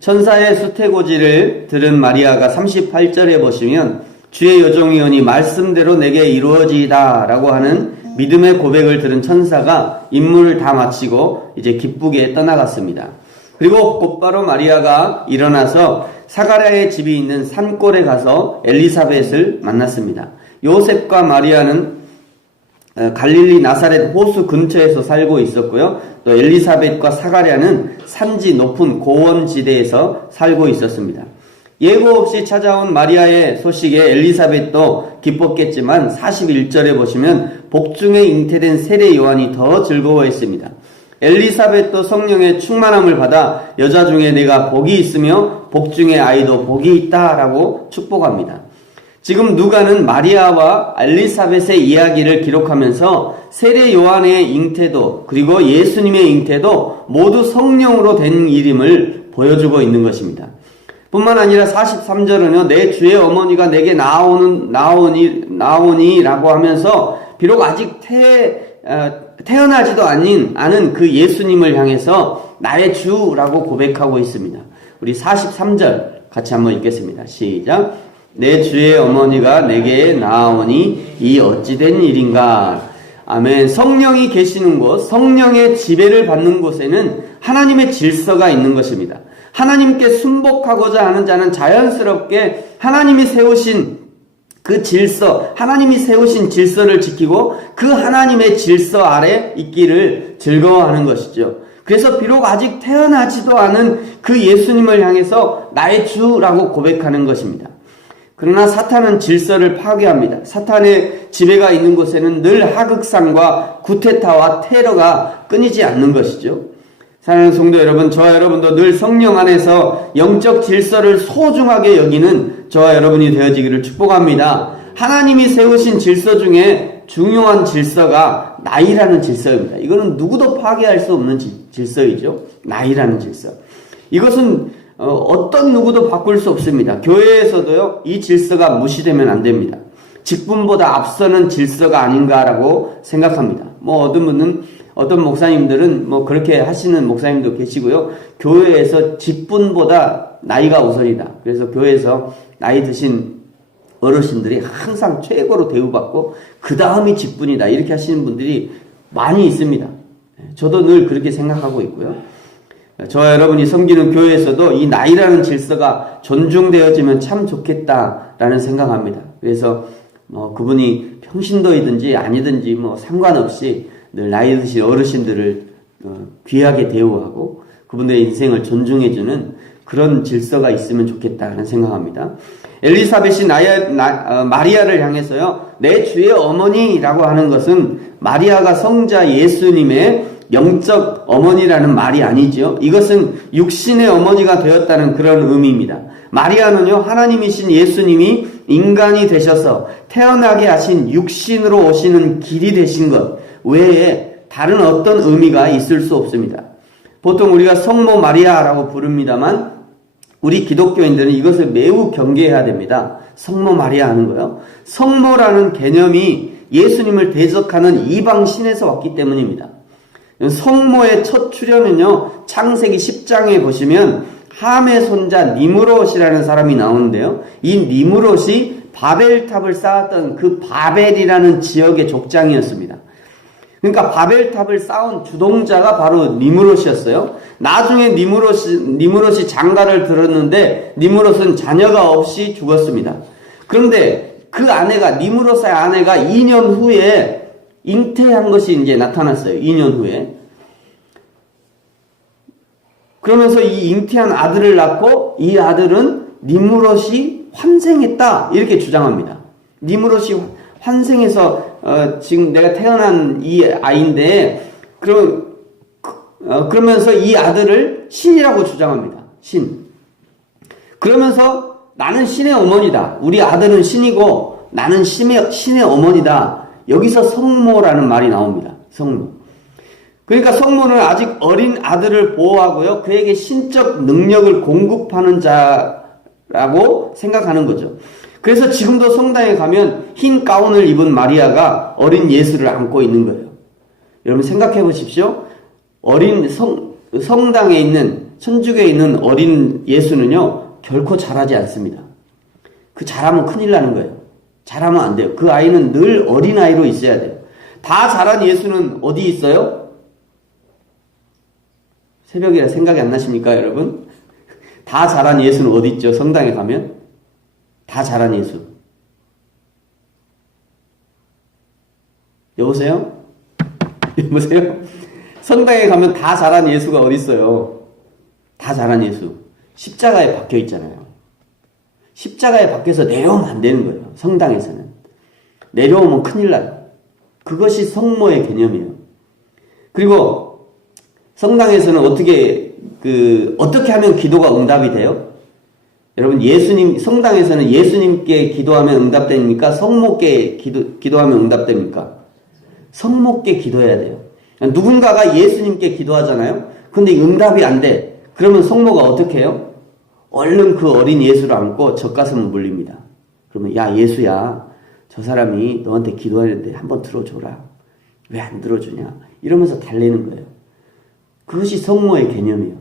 천사의 수태고지를 들은 마리아가 38절에 보시면 주의 여종이오니 말씀대로 내게 이루어지이다 라고 하는 믿음의 고백을 들은 천사가 임무를 다 마치고 이제 기쁘게 떠나갔습니다. 그리고 곧바로 마리아가 일어나서 사가랴의 집이 있는 산골에 가서 엘리사벳을 만났습니다. 요셉과 마리아는 갈릴리 나사렛 호수 근처에서 살고 있었고요. 또 엘리사벳과 사가랴는 산지 높은 고원지대에서 살고 있었습니다. 예고 없이 찾아온 마리아의 소식에 엘리사벳도 기뻤겠지만 41절에 보시면 복중에 잉태된 세례 요한이 더 즐거워했습니다. 엘리사벳도 성령의 충만함을 받아 여자 중에 내가 복이 있으며 복중의 아이도 복이 있다라고 축복합니다. 지금 누가는 마리아와 엘리사벳의 이야기를 기록하면서 세례 요한의 잉태도 그리고 예수님의 잉태도 모두 성령으로 된 일임을 보여주고 있는 것입니다. 뿐만 아니라 43절은요, 내 주의 어머니가 내게 나오니라고 하면서 비록 아직 태어나지도 않은 그 예수님을 향해서 나의 주라고 고백하고 있습니다. 우리 43절 같이 한번 읽겠습니다. 시작. 내 주의 어머니가 내게 나오니 이 어찌된 일인가. 아멘. 성령이 계시는 곳, 성령의 지배를 받는 곳에는 하나님의 질서가 있는 것입니다. 하나님께 순복하고자 하는 자는 자연스럽게 하나님이 세우신 그 질서, 하나님이 세우신 질서를 지키고 그 하나님의 질서 아래 있기를 즐거워하는 것이죠. 그래서 비록 아직 태어나지도 않은 그 예수님을 향해서 나의 주라고 고백하는 것입니다. 그러나 사탄은 질서를 파괴합니다. 사탄의 지배가 있는 곳에는 늘 하극상과 구테타와 테러가 끊이지 않는 것이죠. 사랑하는 성도 여러분, 저와 여러분도 늘 성령 안에서 영적 질서를 소중하게 여기는 저와 여러분이 되어지기를 축복합니다. 하나님이 세우신 질서 중에 중요한 질서가 나이라는 질서입니다. 이거는 누구도 파괴할 수 없는 질서이죠. 나이라는 질서. 이것은 어떤 누구도 바꿀 수 없습니다. 교회에서도요, 이 질서가 무시되면 안 됩니다. 직분보다 앞서는 질서가 아닌가라고 생각합니다. 어떤 목사님들은 그렇게 하시는 목사님도 계시고요. 교회에서 직분보다 나이가 우선이다. 그래서 교회에서 나이 드신 어르신들이 항상 최고로 대우받고 그 다음이 직분이다. 이렇게 하시는 분들이 많이 있습니다. 저도 늘 그렇게 생각하고 있고요. 저와 여러분이 섬기는 교회에서도 이 나이라는 질서가 존중되어지면 참 좋겠다라는 생각합니다. 그래서 그분이 평신도이든지 아니든지 상관없이 늘 나이 드신 어르신들을 귀하게 대우하고 그분들의 인생을 존중해주는 그런 질서가 있으면 좋겠다는 생각합니다. 엘리사벳이 마리아를 향해서요, 내 주의 어머니라고 하는 것은 마리아가 성자 예수님의 영적 어머니라는 말이 아니죠. 이것은 육신의 어머니가 되었다는 그런 의미입니다. 마리아는요, 하나님이신 예수님이 인간이 되셔서 태어나게 하신 육신으로 오시는 길이 되신 것 외에 다른 어떤 의미가 있을 수 없습니다. 보통 우리가 성모 마리아라고 부릅니다만 우리 기독교인들은 이것을 매우 경계해야 됩니다. 성모 마리아 하는 거요. 성모라는 개념이 예수님을 대적하는 이방 신에서 왔기 때문입니다. 성모의 첫 출현은요, 창세기 10장에 보시면 함의 손자 니므롯이라는 사람이 나오는데요. 이 니므롯이 바벨탑을 쌓았던 그 바벨이라는 지역의 족장이었습니다. 그러니까 바벨탑을 쌓은 주동자가 바로 니므롯이었어요. 나중에 니므롯이 장가를 들었는데 니므롯은 자녀가 없이 죽었습니다. 그런데 그 아내가, 니므롯의 아내가 2년 후에 잉태한 것이 이제 나타났어요. 2년 후에. 그러면서 이 잉태한 아들을 낳고 이 아들은 니므롯이 환생했다. 이렇게 주장합니다. 니므롯이 환생해서 지금 내가 태어난 이 아이인데 그러면서 이 아들을 신이라고 주장합니다. 신. 그러면서 나는 신의 어머니다. 우리 아들은 신이고 나는 신의 어머니다. 여기서 성모라는 말이 나옵니다. 성모. 그러니까 성모는 아직 어린 아들을 보호하고요, 그에게 신적 능력을 공급하는 자라고 생각하는 거죠. 그래서 지금도 성당에 가면 흰 가운을 입은 마리아가 어린 예수를 안고 있는 거예요. 여러분 생각해 보십시오. 어린 성당에 있는 천주교에 있는 어린 예수는요, 결코 자라지 않습니다. 그 자라면 큰일 나는 거예요. 자라면 안 돼요. 그 아이는 늘 어린아이로 있어야 돼요. 다 자란 예수는 어디 있어요? 새벽이라 생각이 안 나십니까, 여러분? 다 자란 예수는 어디 있죠? 성당에 가면? 다 자란 예수. 여보세요? 여보세요? 성당에 가면 다 자란 예수가 어디 있어요? 다 자란 예수. 십자가에 박혀 있잖아요. 십자가에 박혀서 내려오면 안 되는 거예요. 성당에서는. 내려오면 큰일 나요. 그것이 성모의 개념이에요. 그리고 성당에서는 어떻게 하면 기도가 응답이 돼요? 여러분, 성당에서는 예수님께 기도하면 응답됩니까? 성모께 기도하면 응답됩니까? 성모께 기도해야 돼요. 누군가가 예수님께 기도하잖아요? 근데 응답이 안 돼. 그러면 성모가 어떻게 해요? 얼른 그 어린 예수를 안고 젖가슴을 물립니다. 그러면, 야, 예수야, 저 사람이 너한테 기도하는데 한번 들어줘라. 왜 안 들어주냐? 이러면서 달래는 거예요. 그것이 성모의 개념이에요.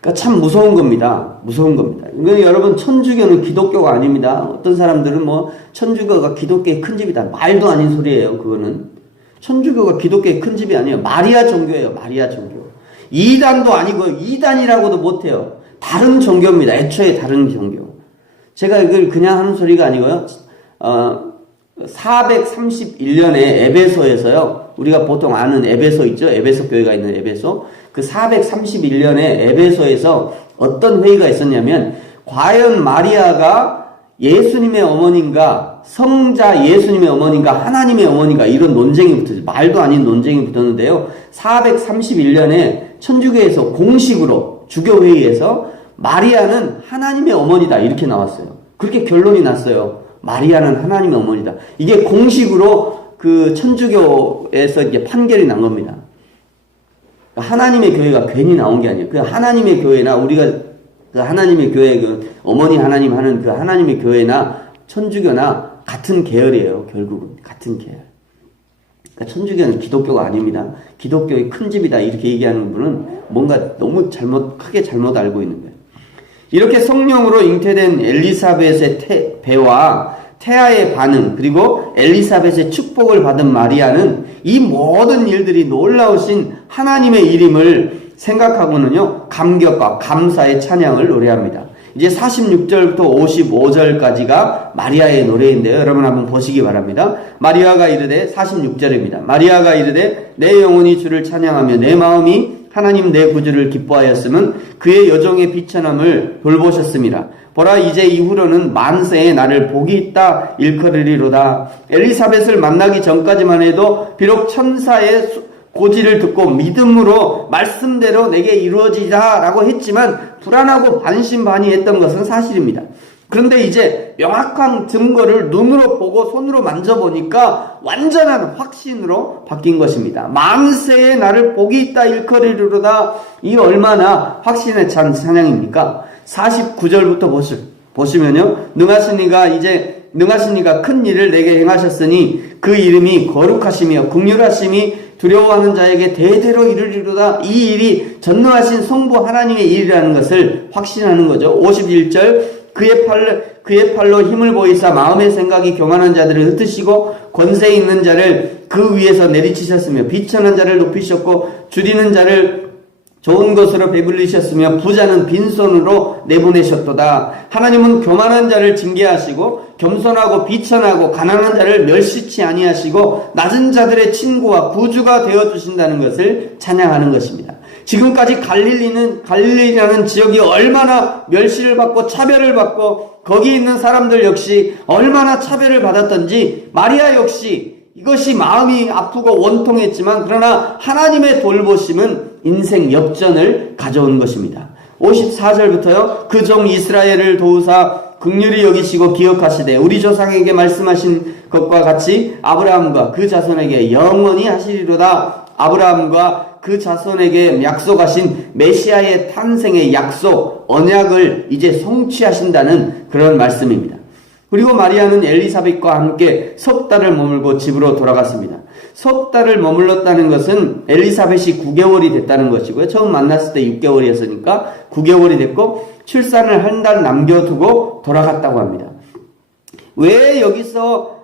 그러니까 참 무서운 겁니다. 무서운 겁니다. 그러니까 여러분, 천주교는 기독교가 아닙니다. 어떤 사람들은 천주교가 기독교의 큰 집이다. 말도 아닌 소리예요, 그거는. 천주교가 기독교의 큰 집이 아니에요. 마리아 종교예요, 마리아 종교. 이단도 아니고, 이단이라고도 못해요. 다른 종교입니다. 애초에 다른 종교. 제가 이걸 그냥 하는 소리가 아니고요. 431년에 에베소에서요. 우리가 보통 아는 에베소 있죠? 에베소 교회가 있는 에베소. 그 431년에 에베소에서 어떤 회의가 있었냐면, 과연 마리아가 예수님의 어머니인가, 성자 예수님의 어머니인가, 하나님의 어머니인가, 이런 논쟁이 붙었어요. 말도 아닌 논쟁이 붙었는데요. 431년에 천주교에서 공식으로 주교회의에서 마리아는 하나님의 어머니다, 이렇게 나왔어요. 그렇게 결론이 났어요. 마리아는 하나님의 어머니다. 이게 공식으로 그 천주교에서 이제 판결이 난 겁니다. 하나님의 교회가 괜히 나온 게 아니에요. 그 하나님의 교회나 우리가 그 하나님의 교회, 그 어머니 하나님 하는 그 하나님의 교회나 천주교나 같은 계열이에요. 결국은 같은 계열. 그러니까 천주교는 기독교가 아닙니다. 기독교의 큰 집이다, 이렇게 얘기하는 분은 뭔가 너무 크게 잘못 알고 있는 거예요. 이렇게 성령으로 잉태된 엘리사벳의 배와 태아의 반응, 그리고 엘리사벳의 축복을 받은 마리아는 이 모든 일들이 놀라우신 하나님의 일임을 생각하고는요, 감격과 감사의 찬양을 노래합니다. 이제 46절부터 55절까지가 마리아의 노래인데요. 여러분 한번 보시기 바랍니다. 마리아가 이르되, 46절입니다. 마리아가 이르되, 내 영혼이 주를 찬양하며 내 마음이 하나님 내 구주를 기뻐하였으면 그의 여종의 비천함을 돌보셨습니다. 보라, 이제 이후로는 만세에 나를 복이 있다 일컬으리로다. 엘리사벳을 만나기 전까지만 해도 비록 천사의 고지를 듣고 믿음으로 말씀대로 내게 이루어지자 라고 했지만 불안하고 반신반의했던 것은 사실입니다. 그런데 이제 명확한 증거를 눈으로 보고 손으로 만져보니까 완전한 확신으로 바뀐 것입니다. 만세에 나를 복이 있다 일컬으리로다. 이 얼마나 확신에 찬 찬양입니까? 49절부터 보시면요. 능하시니가 큰 일을 내게 행하셨으니 그 이름이 거룩하시며 긍휼하심이 두려워하는 자에게 대대로 이르리로다. 이 일이 전능하신 성부 하나님의 일이라는 것을 확신하는 거죠. 51절, 그의 팔로 힘을 보이사 마음의 생각이 교만한 자들을 흩으시고 권세 있는 자를 그 위에서 내리치셨으며 비천한 자를 높이셨고 줄이는 자를 좋은 것으로 배불리셨으며 부자는 빈손으로 내보내셨도다. 하나님은 교만한 자를 징계하시고 겸손하고 비천하고 가난한 자를 멸시치 아니하시고 낮은 자들의 친구와 구주가 되어주신다는 것을 찬양하는 것입니다. 지금까지 갈릴리라는 지역이 얼마나 멸시를 받고 차별을 받고 거기 있는 사람들 역시 얼마나 차별을 받았던지 마리아 역시 이것이 마음이 아프고 원통했지만 그러나 하나님의 돌보심은 인생 역전을 가져온 것입니다. 54절부터요. 그 종 이스라엘을 도우사 긍휼히 여기시고 기억하시되 우리 조상에게 말씀하신 것과 같이 아브라함과 그 자손에게 영원히 하시리로다. 아브라함과 그 자손에게 약속하신 메시아의 탄생의 약속, 언약을 이제 성취하신다는 그런 말씀입니다. 그리고 마리아는 엘리사벳과 함께 석 달을 머물고 집으로 돌아갔습니다. 석 달을 머물렀다는 것은 엘리사벳이 9개월이 됐다는 것이고요. 처음 만났을 때 6개월이었으니까 9개월이 됐고 출산을 한 달 남겨두고 돌아갔다고 합니다. 왜 여기서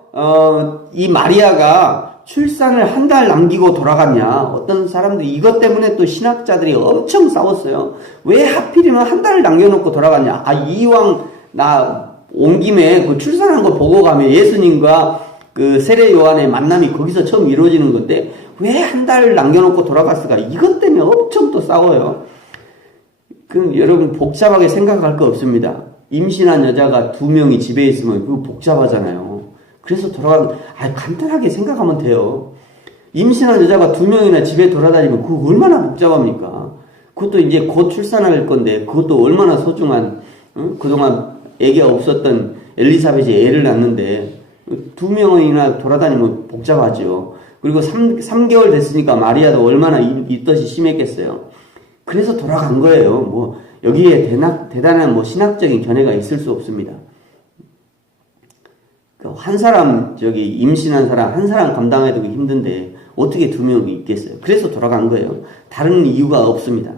이 마리아가 출산을 한 달 남기고 돌아갔냐? 어떤 사람들이 이것 때문에 또 신학자들이 엄청 싸웠어요. 왜 하필이면 한 달을 남겨놓고 돌아갔냐? 이왕 나 온 김에 그 출산한 거 보고 가면 예수님과 그 세례 요한의 만남이 거기서 처음 이루어지는 건데 왜 한 달을 남겨놓고 돌아갔을까? 이것 때문에 엄청 또 싸워요. 그럼 여러분 복잡하게 생각할 거 없습니다. 임신한 여자가 2명이 집에 있으면 그거 복잡하잖아요. 그래서 간단하게 생각하면 돼요. 임신한 여자가 2명이나 집에 돌아다니면 그거 얼마나 복잡합니까? 그것도 이제 곧 출산할 건데 그것도 얼마나 소중한, 그동안 애가 없었던 엘리사벳이 애를 낳는데 2명이나 돌아다니면 복잡하죠. 그리고 3개월 됐으니까 마리아도 얼마나 이 뜻이 심했겠어요. 그래서 돌아간 거예요. 여기에 대단한 신학적인 견해가 있을 수 없습니다. 한 사람, 임신한 사람, 한 사람 감당해도 힘든데, 어떻게 2명이 있겠어요? 그래서 돌아간 거예요. 다른 이유가 없습니다.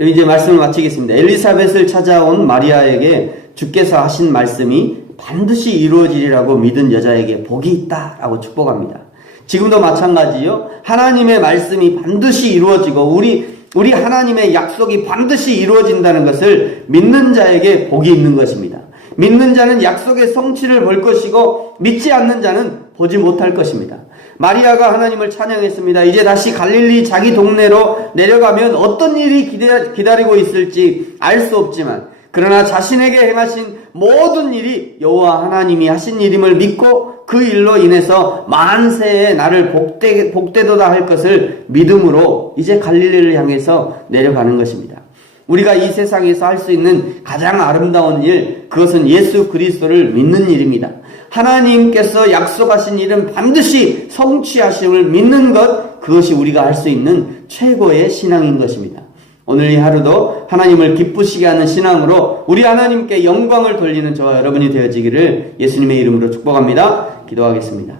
이제 말씀을 마치겠습니다. 엘리사벳을 찾아온 마리아에게 주께서 하신 말씀이 반드시 이루어지리라고 믿은 여자에게 복이 있다라고 축복합니다. 지금도 마찬가지요. 하나님의 말씀이 반드시 이루어지고 우리 하나님의 약속이 반드시 이루어진다는 것을 믿는 자에게 복이 있는 것입니다. 믿는 자는 약속의 성취를 볼 것이고 믿지 않는 자는 보지 못할 것입니다. 마리아가 하나님을 찬양했습니다. 이제 다시 갈릴리 자기 동네로 내려가면 어떤 일이 기다리고 있을지 알 수 없지만 그러나 자신에게 행하신 모든 일이 여호와 하나님이 하신 일임을 믿고 그 일로 인해서 만세에 나를 복되도다 할 것을 믿음으로 이제 갈릴리를 향해서 내려가는 것입니다. 우리가 이 세상에서 할 수 있는 가장 아름다운 일, 그것은 예수 그리스도를 믿는 일입니다. 하나님께서 약속하신 일은 반드시 성취하심을 믿는 것, 그것이 우리가 할 수 있는 최고의 신앙인 것입니다. 오늘 이 하루도 하나님을 기쁘시게 하는 신앙으로 우리 하나님께 영광을 돌리는 저와 여러분이 되어지기를 예수님의 이름으로 축복합니다. 기도하겠습니다.